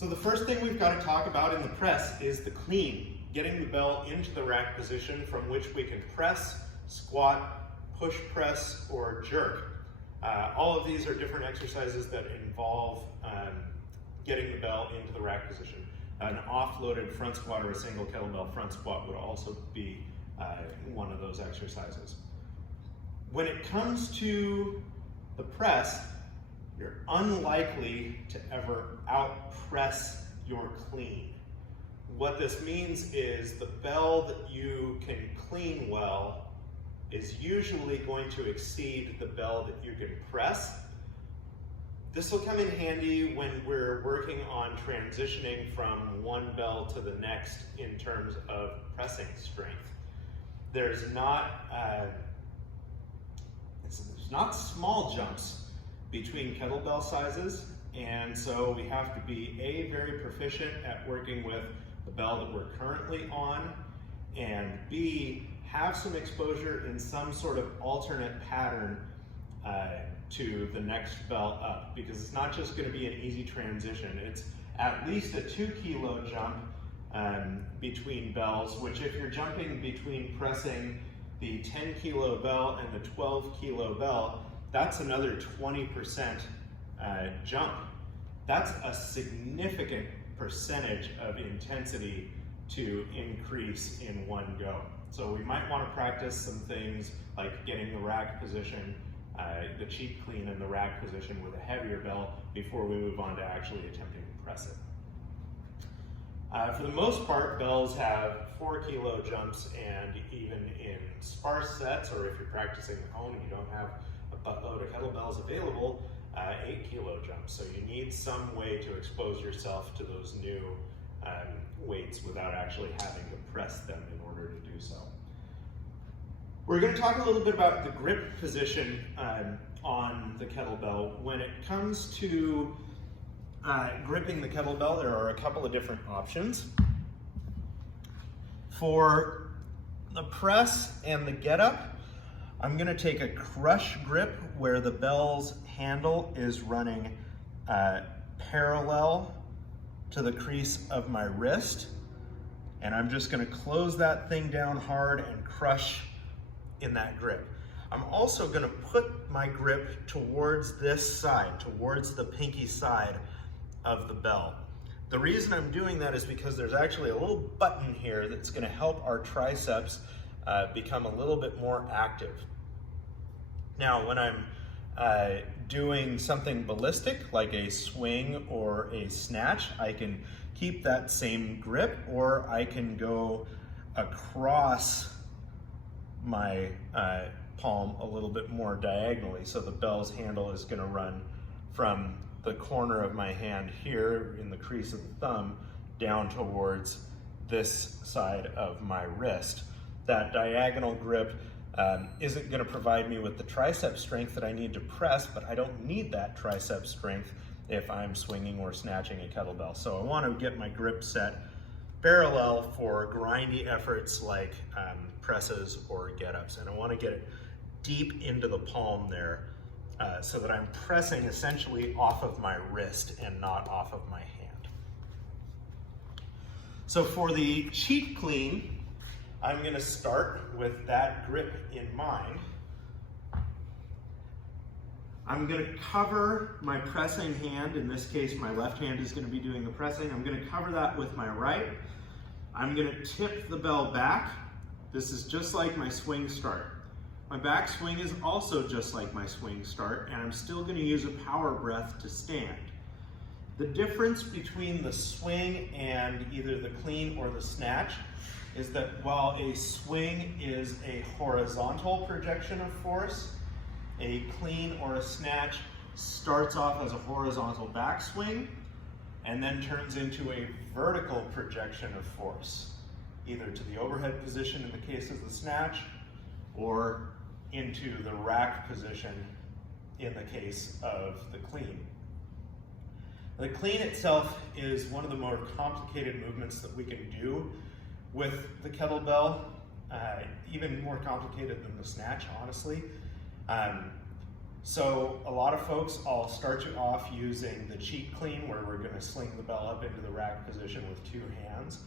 So the first thing we've got to talk about in the press is the clean, getting the bell into the rack position from which we can press, squat, push press, or jerk. All of these are different exercises that involve getting the bell into the rack position. An offloaded front squat or a single kettlebell front squat would also be one of those exercises. When it comes to the press, you're unlikely to ever out-press your clean. What this means is the bell that you can clean well is usually going to exceed the bell that you can press. This will come in handy when we're working on transitioning from one bell to the next in terms of pressing strength. There's not small jumps between kettlebell sizes, and so we have to be very proficient at working with the bell that we're currently on, and B, have some exposure in some sort of alternate pattern to the next bell up, because it's not just going to be an easy transition. It's at least a 2 kilo jump between bells, which if you're jumping between pressing the 10 kilo bell and the 12 kilo bell, that's another 20% jump. That's a significant percentage of intensity to increase in one go. So we might want to practice some things like getting the rack position, the cheek clean in the rack position with a heavier bell before we move on to actually attempting to press it. For the most part, bells have 4 kilo jumps, and even in sparse sets, or if you're practicing at home and you don't have a buttload of kettlebells available, 8 kilo jumps. So you need some way to expose yourself to those new weights without actually having to press them in order to do so. We're going to talk a little bit about the grip position on the kettlebell. When it comes to gripping the kettlebell, there are a couple of different options. For the press and the get up, I'm going to take a crush grip where the bell's handle is running parallel to the crease of my wrist, and I'm just going to close that thing down hard and crush in that grip. I'm also going to put my grip towards this side, towards the pinky side of the bell. The reason I'm doing that is because there's actually a little button here that's going to help our triceps become a little bit more active. Now, when I'm doing something ballistic, like a swing or a snatch, I can keep that same grip, or I can go across my palm a little bit more diagonally. So the bell's handle is going to run from the corner of my hand here in the crease of the thumb down towards this side of my wrist. That diagonal grip isn't going to provide me with the tricep strength that I need to press, but I don't need that tricep strength if I'm swinging or snatching a kettlebell. So I want to get my grip set parallel for grindy efforts like presses or get-ups, and I want to get it deep into the palm there so that I'm pressing essentially off of my wrist and not off of my hand. So for the cheek clean, I'm going to start with that grip in mind. I'm going to cover my pressing hand. In this case, my left hand is going to be doing the pressing. I'm going to cover that with my right. I'm going to tip the bell back. This is just like my swing start. My back swing is also just like my swing start, and I'm still going to use a power breath to stand. The difference between the swing and either the clean or the snatch is that while a swing is a horizontal projection of force, a clean or a snatch starts off as a horizontal backswing and then turns into a vertical projection of force, either to the overhead position in the case of the snatch or into the rack position in the case of the clean. The clean itself is one of the more complicated movements that we can do with the kettlebell, even more complicated than the snatch, honestly. So a lot of folks, I'll start you off using the cheek clean, where we're going to sling the bell up into the rack position with 2 hands.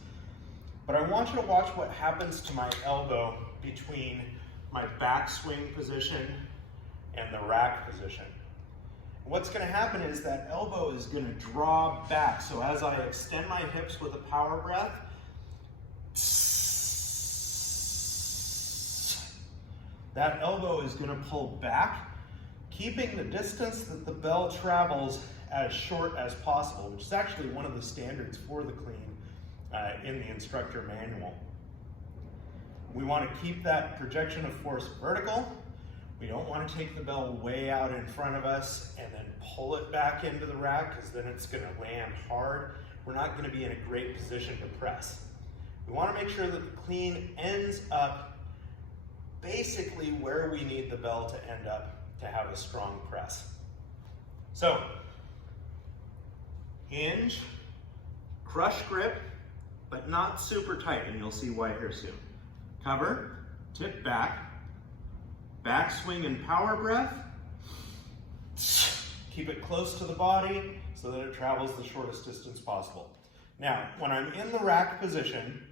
But I want you to watch what happens to my elbow between my backswing position and the rack position. What's going to happen is that elbow is going to draw back. So as I extend my hips with a power breath, that elbow is going to pull back, keeping the distance that the bell travels as short as possible, which is actually one of the standards for the clean in the instructor manual. We want to keep that projection of force vertical. We don't want to take the bell way out in front of us and then pull it back into the rack, because then it's going to land hard. We're not going to be in a great position to press. We want to make sure that the clean ends up basically where we need the bell to end up to have a strong press. So, hinge, crush grip, but not super tight, and you'll see why here soon. Cover, tip back, backswing and power breath. Keep it close to the body so that it travels the shortest distance possible. Now, when I'm in the rack position,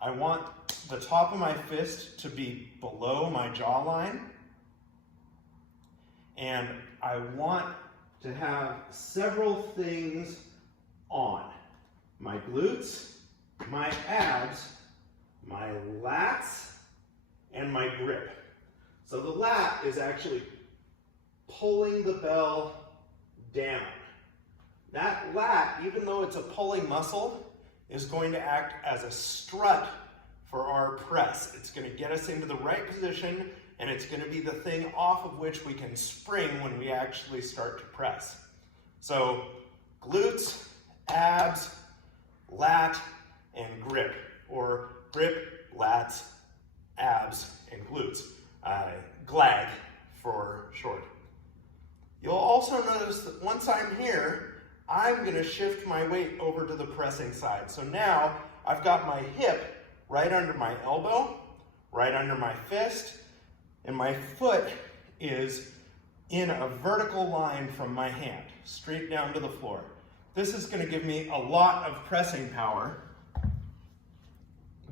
I want the top of my fist to be below my jawline, and I want to have several things on: my glutes, my abs, my lats, and my grip. So the lat is actually pulling the bell down. That lat, even though it's a pulling muscle, is going to act as a strut for our press. It's going to get us into the right position, and it's going to be the thing off of which we can spring when we actually start to press. So glutes, abs, lat, and grip, or grip, lats, abs, and glutes. GLAG for short. You'll also notice that once I'm here, I'm going to shift my weight over to the pressing side. So now I've got my hip right under my elbow, right under my fist, and my foot is in a vertical line from my hand, straight down to the floor. This is going to give me a lot of pressing power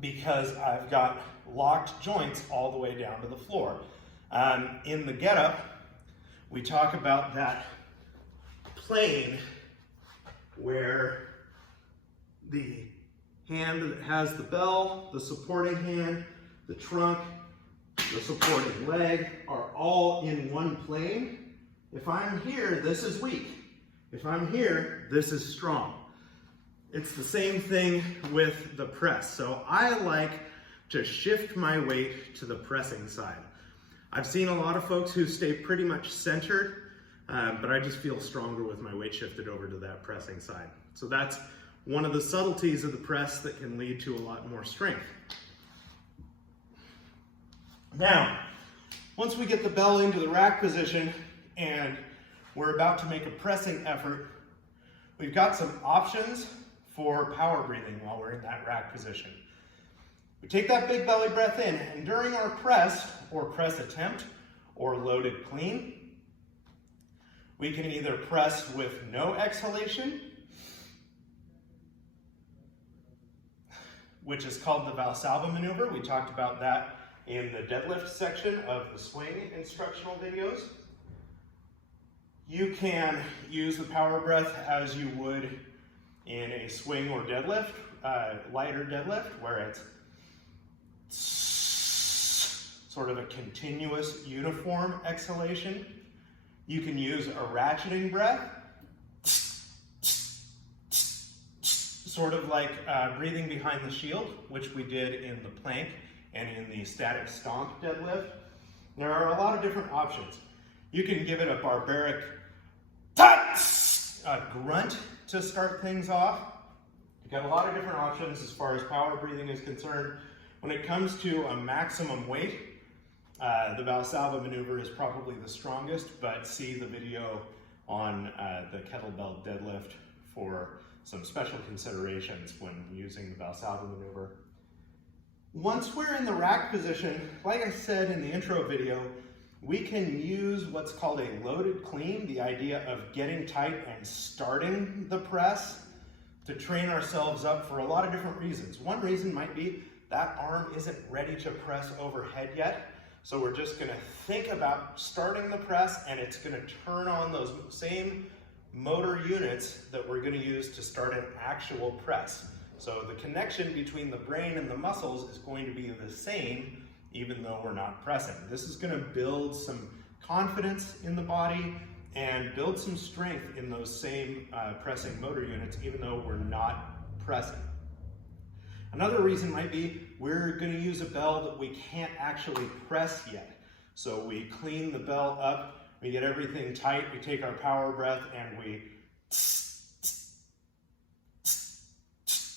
because I've got locked joints all the way down to the floor. In the getup, we talk about that plane where the hand that has the bell, the supporting hand, the trunk, the supporting leg are all in one plane. If I'm here, this is weak. If I'm here, this is strong. It's the same thing with the press. So I like to shift my weight to the pressing side. I've seen a lot of folks who stay pretty much centered, but I just feel stronger with my weight shifted over to that pressing side. So that's one of the subtleties of the press that can lead to a lot more strength. Now, once we get the bell into the rack position and we're about to make a pressing effort, we've got some options for power breathing while we're in that rack position. We take that big belly breath in, and during our press, or press attempt, or loaded clean, we can either press with no exhalation, which is called the Valsalva maneuver. We talked about that in the deadlift section of the swing instructional videos. You can use the power breath as you would in a swing or deadlift, lighter deadlift, where it's sort of a continuous, uniform exhalation. You can use a ratcheting breath, sort of like breathing behind the shield, which we did in the plank and in the static stomp deadlift. There are a lot of different options. You can give it a barbaric grunt to start things off. You've got a lot of different options as far as power breathing is concerned. When it comes to a maximum weight, the Valsalva maneuver is probably the strongest, but see the video on the kettlebell deadlift for some special considerations when using the Valsalva maneuver. Once we're in the rack position, like I said in the intro video, we can use what's called a loaded clean, the idea of getting tight and starting the press, to train ourselves up for a lot of different reasons. One reason might be that arm isn't ready to press overhead yet. So we're just gonna think about starting the press, and it's gonna turn on those same motor units that we're gonna use to start an actual press. So the connection between the brain and the muscles is going to be the same, even though we're not pressing. This is gonna build some confidence in the body and build some strength in those same pressing motor units, even though we're not pressing. Another reason might be we're gonna use a bell that we can't actually press yet. So we clean the bell up, we get everything tight, we take our power breath, and we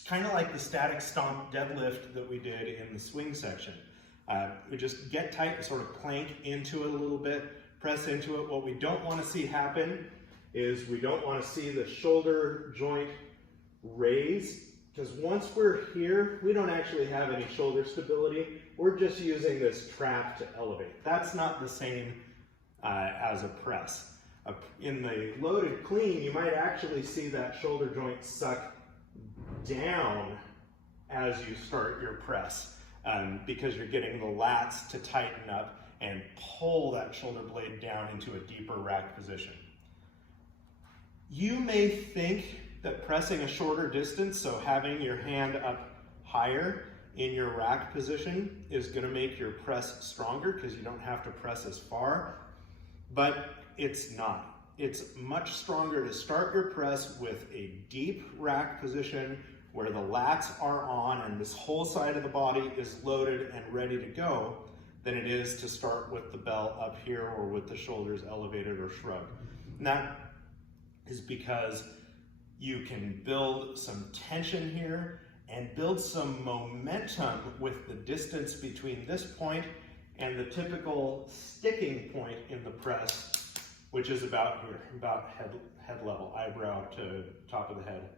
kind of like the static stomp deadlift that we did in the swing section. We just get tight and sort of plank into it a little bit, press into it. What we don't want to see happen is we don't want to see the shoulder joint raise, because once we're here, we don't actually have any shoulder stability. We're just using this trap to elevate. That's not the same as a press. In the loaded clean, you might actually see that shoulder joint suck down as you start your press, because you're getting the lats to tighten up and pull that shoulder blade down into a deeper rack position. You may think that pressing a shorter distance, so having your hand up higher in your rack position, is going to make your press stronger because you don't have to press as far, but it's not. It's much stronger to start your press with a deep rack position where the lats are on and this whole side of the body is loaded and ready to go, than it is to start with the bell up here or with the shoulders elevated or shrugged. And that is because you can build some tension here and build some momentum with the distance between this point and the typical sticking point in the press, which is about here, about head level, eyebrow to top of the head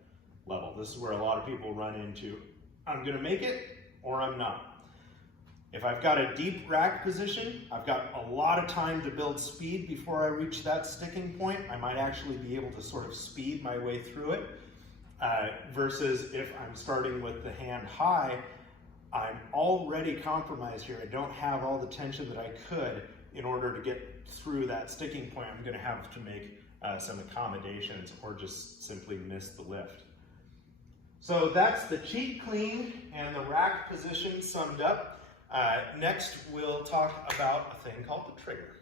level. This is where a lot of people run into, I'm gonna make it or I'm not. If I've got a deep rack position, I've got a lot of time to build speed before I reach that sticking point. I might actually be able to sort of speed my way through it, versus if I'm starting with the hand high, I'm already compromised here. I don't have all the tension that I could in order to get through that sticking point. I'm gonna have to make some accommodations or just simply miss the lift. So that's the cheat clean and the rack position summed up. Next, we'll talk about a thing called the trigger.